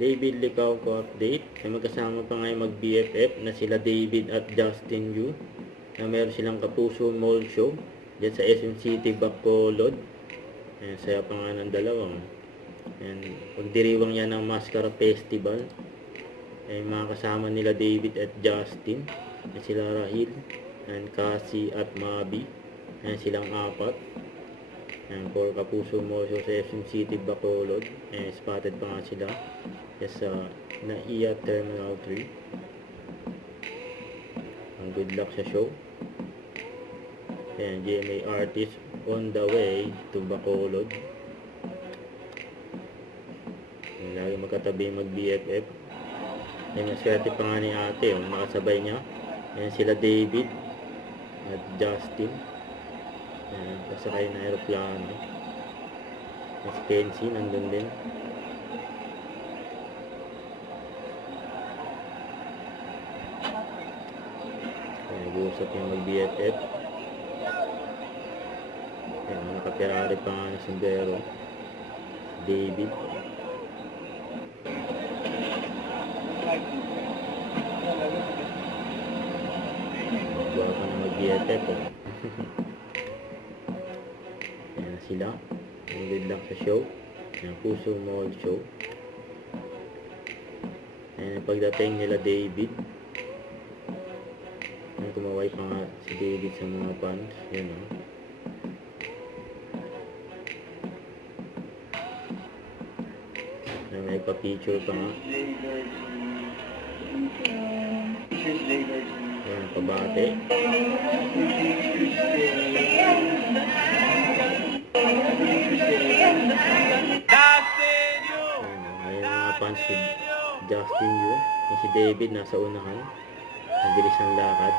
David Licauco update. Ay magkasama pa ngayon mag-BFF na sila David at Justin Yu. Na meron silang Kapuso Mall Show dyan sa SM City, Bacolod. Ayan, saya pa nga ng dalawang. Ayan, pagdiriwang yan ng Mascara Festival. Ay mga kasama nila David at Justin. Ayan, sila Rahil, and Cassie at Mabi. Ayan silang apat. Ayan, for Kapuso Mall Show sa SM City, Bacolod. Ayan, spotted pa nga sila sa NAIA Terminal 3. Ang good luck sa show. Ayan, GMA artist on the way to Bacolod. Ayan, lagi magkatabi mag-BFF. Ayan, maswerte pa nga ni ate. Nakasabay niya. Ayan sila David at Justin. Ayan, pasakay na aeroplano. Mas Kenzie nandun din. Ayan, nag-uusap yung mag-BFF. Ayan, naka-Ferrari pa nga ng sombrero. David. Gawa pa na mag-BFF. Ayan sila. Ang good lang sa show. Ayan, Puso Mall Show. Ayan, pagdating nila David. Ayan, kumaway pa nga si David sa mga fans. Ayan o. Ayan, may pa-picture pa nga. Ayan, pabate. Ayan mga fans si Justin Yu. Si David nasa unahan. Nabilis ang lakad.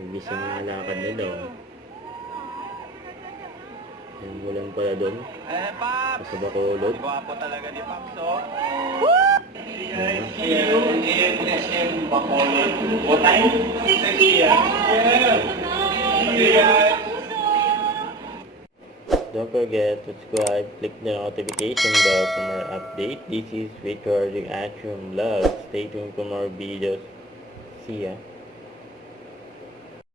Nabilis ang mga lakad nila. Ayan, mulan pala doon. Sa Bacolod. Gwapo talaga ni Papso. SM Bacolod. What time? 6 p.m. Don't forget to subscribe, click the notification bell for more update. This is Recording Action Vlog. Stay tuned for more videos. See ya.